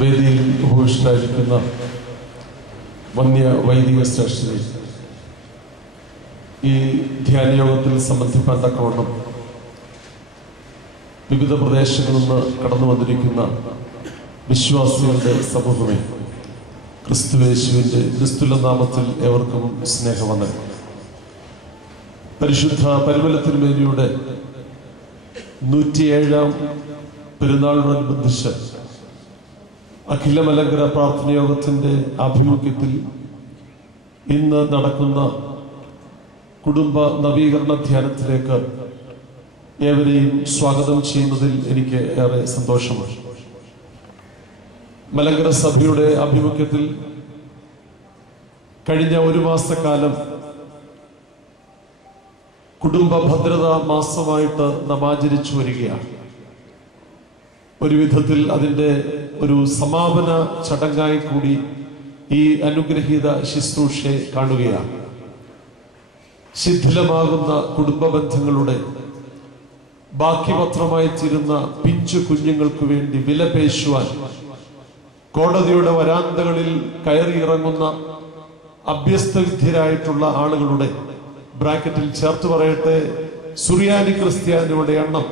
വേദിയിൽ ഉപവിഷ്ടരായിരിക്കുന്ന വന്യ വൈദിക ശ്രേഷ്ഠരെ, ഈ ധ്യാനയോഗത്തിൽ സംബന്ധിപ്പാൻ തക്കവണ്ണം വിവിധ പ്രദേശങ്ങളിൽ നിന്ന് കടന്നു വന്നിരിക്കുന്ന വിശ്വാസികളുടെ സമൂഹമേ, ക്രിസ്തുയേശുവിൻ്റെ നിസ്തുല നാമത്തിൽ ഏവർക്കും സ്നേഹവന്ദനം. പരിശുദ്ധ പരിമല തിരുമേനിയുടെ 107ാം പെരുന്നാളിനോടനുബന്ധിച്ച് അഖില മലങ്കര പ്രാർത്ഥനയോഗത്തിൻ്റെ ആഭിമുഖ്യത്തിൽ ഇന്ന് നടക്കുന്ന കുടുംബ നവീകരണ ധ്യാനത്തിലേക്ക് ഏവരെയും സ്വാഗതം ചെയ്യുന്നതിൽ എനിക്ക് ഏറെ സന്തോഷമാണ്. മലങ്കര സഭയുടെ ആഭിമുഖ്യത്തിൽ കഴിഞ്ഞ ഒരു മാസക്കാലം കുടുംബ ഭദ്രതാ മാസമായിട്ട് നാം ആചരിച്ചു വരികയാണ്. ഒരു വിധത്തിൽ അതിൻ്റെ ഒരു സമാപന ചടങ്ങായി കൂടി ഈ അനുഗ്രഹീത ശുശ്രൂഷയെ കാണുകയാണ്. ശിഥിലമാകുന്ന കുടുംബ ബന്ധങ്ങളുടെ ബാക്കിപത്രമായി തീരുന്ന പിഞ്ചു കുഞ്ഞുങ്ങൾക്ക് വേണ്ടി വിലപേശുവാൻ കോടതിയുടെ വരാന്തകളിൽ കയറിയിറങ്ങുന്ന അഭ്യസ്തവിദ്യരായിട്ടുള്ള ആളുകളുടെ, ബ്രാക്കറ്റിൽ ചേർത്ത് പറയട്ടെ, സുറിയാനി ക്രിസ്ത്യാനിയുടെ എണ്ണം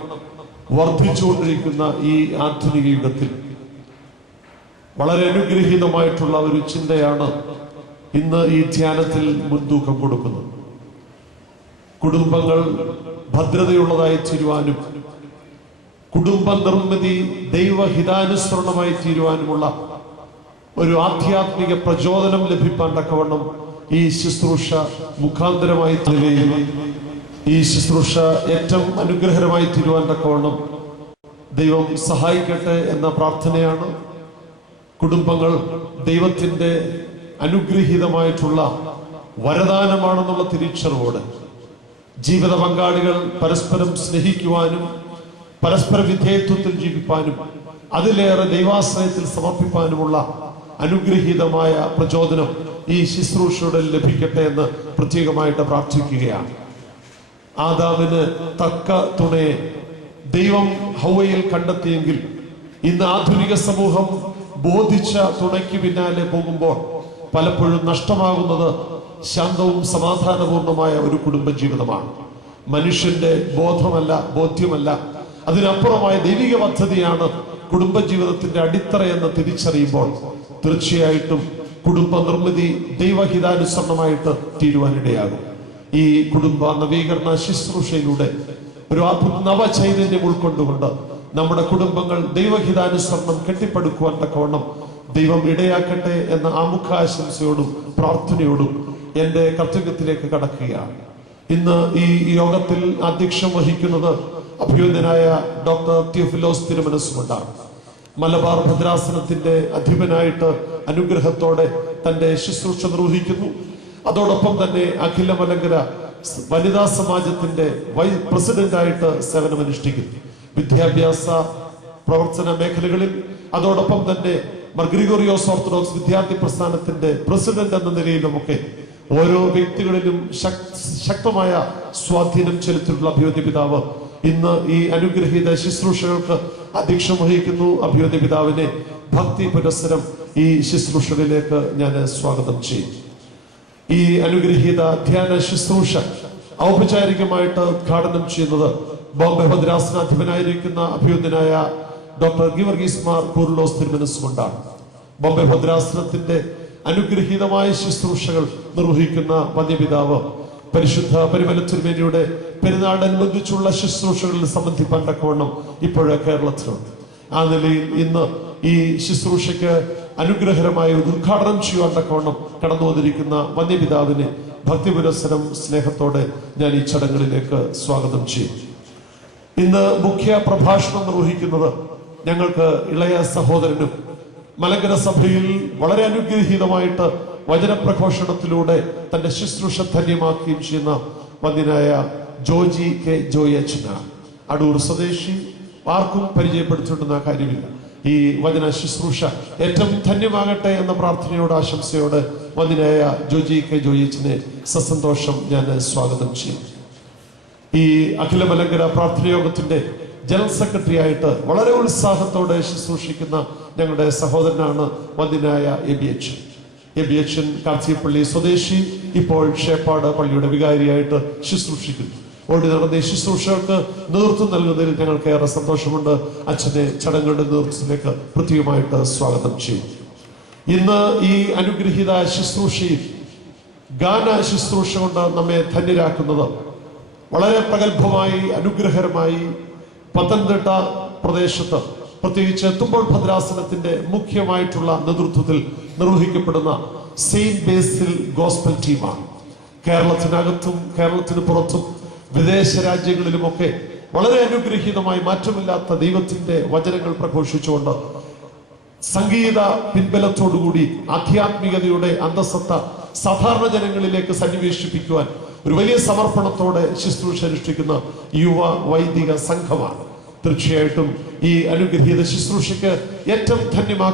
വർദ്ധിച്ചുകൊണ്ടിരിക്കുന്ന ഈ ആധുനിക യുഗത്തിൽ വളരെ അനുഗ്രഹീതമായിട്ടുള്ള ഒരു ചിന്തയാണ് ഇന്ന് ഈ ധ്യാനത്തിൽ മുൻതൂക്കം കൊടുക്കുന്നത്. കുടുംബങ്ങൾ ഭദ്രതയുള്ളതായി തീരുവാനും കുടുംബ നിർമ്മിതി ദൈവഹിതാനുസരണമായി തീരുവാനുമുള്ള ഒരു ആധ്യാത്മിക പ്രചോദനം ലഭിക്കാൻ തക്കവണ്ണം ഈ ശുശ്രൂഷ മുഖാന്തരമായി തീരുകയും ഈ ശുശ്രൂഷ ഏറ്റവും അനുഗ്രഹകരമായി തീരുവാൻ തക്കവണ്ണം ദൈവം സഹായിക്കട്ടെ എന്ന പ്രാർത്ഥനയാണ് കുടുംബങ്ങൾ ദൈവത്തിന്റെ അനുഗ്രഹീതമായിട്ടുള്ള വരദാനമാണെന്നുള്ള തിരിച്ചറിവോട് ജീവിത പങ്കാളികൾ പരസ്പരം സ്നേഹിക്കുവാനും പരസ്പര വിധേയത്വത്തിൽ ജീവിപ്പാനും അതിലേറെ ദൈവാശ്രയത്തിൽ സമർപ്പിപ്പാനുമുള്ള അനുഗ്രഹീതമായ പ്രചോദനം ഈ ശുശ്രൂഷയുടെ ലഭിക്കട്ടെ എന്ന് പ്രത്യേകമായിട്ട് പ്രാർത്ഥിക്കുകയാണ്. ആദാമിന് തക്ക തുണയെ ദൈവം ഹൗവയിൽ കണ്ടെത്തിയെങ്കിൽ ഇന്ന് ആധുനിക സമൂഹം ബോധിച്ച തുണയ്ക്ക് പിന്നാലെ പോകുമ്പോൾ പലപ്പോഴും നഷ്ടമാകുന്നത് ശാന്തവും സമാധാനപൂർണമായ ഒരു കുടുംബജീവിതമാണ്. മനുഷ്യന്റെ ബോധ്യമല്ല, അതിനപ്പുറമായ ദൈവിക പദ്ധതിയാണ് കുടുംബജീവിതത്തിന്റെ അടിത്തറ എന്ന് തിരിച്ചറിയുമ്പോൾ തീർച്ചയായിട്ടും കുടുംബ നിർമ്മിതി ദൈവഹിതാനുസരണമായിട്ട് തീരുവാനിടയാകും. ഈ കുടുംബ നവീകരണ ശുശ്രൂഷയിലൂടെ ഒരു നവചൈതന്യം ഉൾക്കൊണ്ടുകൊണ്ട് നമ്മുടെ കുടുംബങ്ങൾ ദൈവഹിതാനുസരണം കെട്ടിപ്പടുക്കുവാൻ തക്കവണ്ണം ദൈവം ഇടയാക്കട്ടെ എന്ന ആമുഖാശംസയോടും പ്രാർത്ഥനയോടും എന്റെ കർത്തവ്യത്തിലേക്ക് കടക്കുകയാണ്. ഇന്ന് ഈ യോഗത്തിൽ അധ്യക്ഷം വഹിക്കുന്നത് അഭിനന്ദനായ ഡോക്ടർ തിയോഫിലോസ് തിരുമനസ്സുകൊണ്ടാണ്. മലബാർ ഭദ്രാസനത്തിന്റെ അധിപനായിട്ട് അനുഗ്രഹത്തോടെ തന്റെ ശുശ്രൂഷ നിർവഹിക്കുന്നു. അതോടൊപ്പം തന്നെ അഖില മലങ്കര വനിതാ സമാജത്തിന്റെ വൈസ് പ്രസിഡന്റായിട്ട് സേവനമനുഷ്ഠിക്കുന്നു. വിദ്യാഭ്യാസ പ്രവർത്തന മേഖലകളിൽ അതോടൊപ്പം തന്നെ ഗ്രിഗോറിയോസ് ഓർത്തഡോക്സ് വിദ്യാർത്ഥി പ്രസ്ഥാനത്തിന്റെ പ്രസിഡന്റ് എന്ന നിലയിലുമൊക്കെ ഓരോ വ്യക്തികളിലും ശക്തമായ സ്വാധീനം ചെലുത്തിയിട്ടുള്ള അഭിവന്യ പിതാവ് ഇന്ന് ഈ അനുഗ്രഹീത ശുശ്രൂഷകൾക്ക് അധ്യക്ഷം വഹിക്കുന്നു. അഭിവന്യ പിതാവിനെ ഭക്തി പുരസ്സരം ഈ ശുശ്രൂഷകളിലേക്ക് ഞാൻ സ്വാഗതം ചെയ്യും. ഈ അനുഗ്രഹീത ധ്യാന ശുശ്രൂഷ ഔപചാരികമായിട്ട് ഉദ്ഘാടനം ചെയ്യുന്നത് ബോംബെ ഭദ്രാസനാധിപനായിരിക്കുന്ന അഭിവന്ദനായ ഡോക്ടർ ഗീവർഗീസ് മാർ കൂർലോസ് തിരുമനസ്സുകൊണ്ടാണ്. ബോംബെ ഭദ്രാസനത്തിന്റെ അനുഗ്രഹീതമായ ശുശ്രൂഷകൾ നിർവഹിക്കുന്ന വന്യപിതാവ് പരിശുദ്ധ പരിമല തിരുമേനിയുടെ പെരുന്നാളനുബന്ധിച്ചുള്ള ശുശ്രൂഷകളിൽ സംബന്ധിപ്പാൻ തക്കവണ്ണം ഇപ്പോഴേ കേരളത്തിലുണ്ട്. ആ നിലയിൽ ഇന്ന് ഈ ശുശ്രൂഷയ്ക്ക് അനുഗ്രഹരമായ ഉദ്ഘാടനം ചെയ്യുവാൻ തക്കവണ്ണം കടന്നു വന്നിരിക്കുന്ന വന്യപിതാവിനെ ഭക്തിപുരസ്സരം സ്നേഹത്തോടെ ഞാൻ ഈ ചടങ്ങുകളിലേക്ക് സ്വാഗതം ചെയ്യും. ഇന്ന് മുഖ്യ പ്രഭാഷണം നിർവഹിക്കുന്നത് ഞങ്ങൾക്ക് ഇളയ സഹോദരനും മലങ്കര സഭയിൽ വളരെ അനുഗ്രഹീതമായിട്ട് വചനപ്രഘോഷണത്തിലൂടെ തന്റെ ശുശ്രൂഷ ധന്യമാക്കുകയും ചെയ്യുന്ന വന്യനായ ജോജി കെ ജോയച്ചനാണ്. അടൂർ സ്വദേശി, ആർക്കും പരിചയപ്പെടുത്തേണ്ടുന്ന കാര്യമില്ല. ഈ വചന ശുശ്രൂഷ ഏറ്റവും ധന്യമാകട്ടെ എന്ന പ്രാർത്ഥനയോട് ആശംസയോടെ വന്യനായ ജോജി കെ ജോയച്ചനെ സസന്തോഷം ഞാൻ സ്വാഗതം ചെയ്യും. ഈ അഖില മലങ്കര പ്രാർത്ഥനയോഗത്തിന്റെ ജനറൽ സെക്രട്ടറി ആയിട്ട് വളരെ ഉത്സാഹത്തോടെ ശുശ്രൂഷിക്കുന്ന ഞങ്ങളുടെ സഹോദരനാണ് വന്യനായ എബി അച്ഛൻ കാർത്തിയപ്പള്ളി സ്വദേശി, ഇപ്പോൾ ഷേപ്പാട് പള്ളിയുടെ വികാരിയായിട്ട് ശുശ്രൂഷിക്കുന്നു. ഓടി നടന്ന ഈ ശുശ്രൂഷകൾക്ക് നേതൃത്വം നൽകുന്നതിൽ ഞങ്ങൾക്ക് ഏറെ സന്തോഷമുണ്ട്. അച്ഛനെ ചടങ്ങുകളുടെ നേതൃത്വത്തിലേക്ക് പ്രത്യേകമായിട്ട് സ്വാഗതം ചെയ്യും. ഇന്ന് ഈ അനുഗ്രഹീത ശുശ്രൂഷയിൽ ഗാന ശുശ്രൂഷ കൊണ്ട് നമ്മെ ധന്യരാക്കുന്നത് വളരെ പ്രഗത്ഭമായി അനുഗ്രഹരമായി പത്തനംതിട്ട പ്രദേശത്ത് പ്രത്യേകിച്ച് എത്തുമ്പോൾ ഭദ്രാസനത്തിന്റെ മുഖ്യമായിട്ടുള്ള നേതൃത്വത്തിൽ നിർവഹിക്കപ്പെടുന്ന സെയിന്റ് ബേസിൽ ഗോസ്പൽ ടീമാണ്. കേരളത്തിനകത്തും കേരളത്തിന് പുറത്തും വിദേശ രാജ്യങ്ങളിലുമൊക്കെ വളരെ അനുഗ്രഹീതമായി മാറ്റമില്ലാത്ത ദൈവത്തിന്റെ വചനങ്ങൾ പ്രഘോഷിച്ചുകൊണ്ട് സംഗീത പിൻബലത്തോടുകൂടി ആധ്യാത്മികതയുടെ അന്തസത്ത സാധാരണ ജനങ്ങളിലേക്ക് സന്നിവേശിപ്പിക്കുവാൻ ഒരു വലിയ സമർപ്പണത്തോടെ ശുശ്രൂഷ അനുഷ്ഠിക്കുന്ന യുവ വൈദിക സംഘമാണ്. തീർച്ചയായിട്ടും ഈ അനുഗ്രഹീത ശുശ്രൂഷയ്ക്ക് ഏറ്റവും ധന്യമാക്കി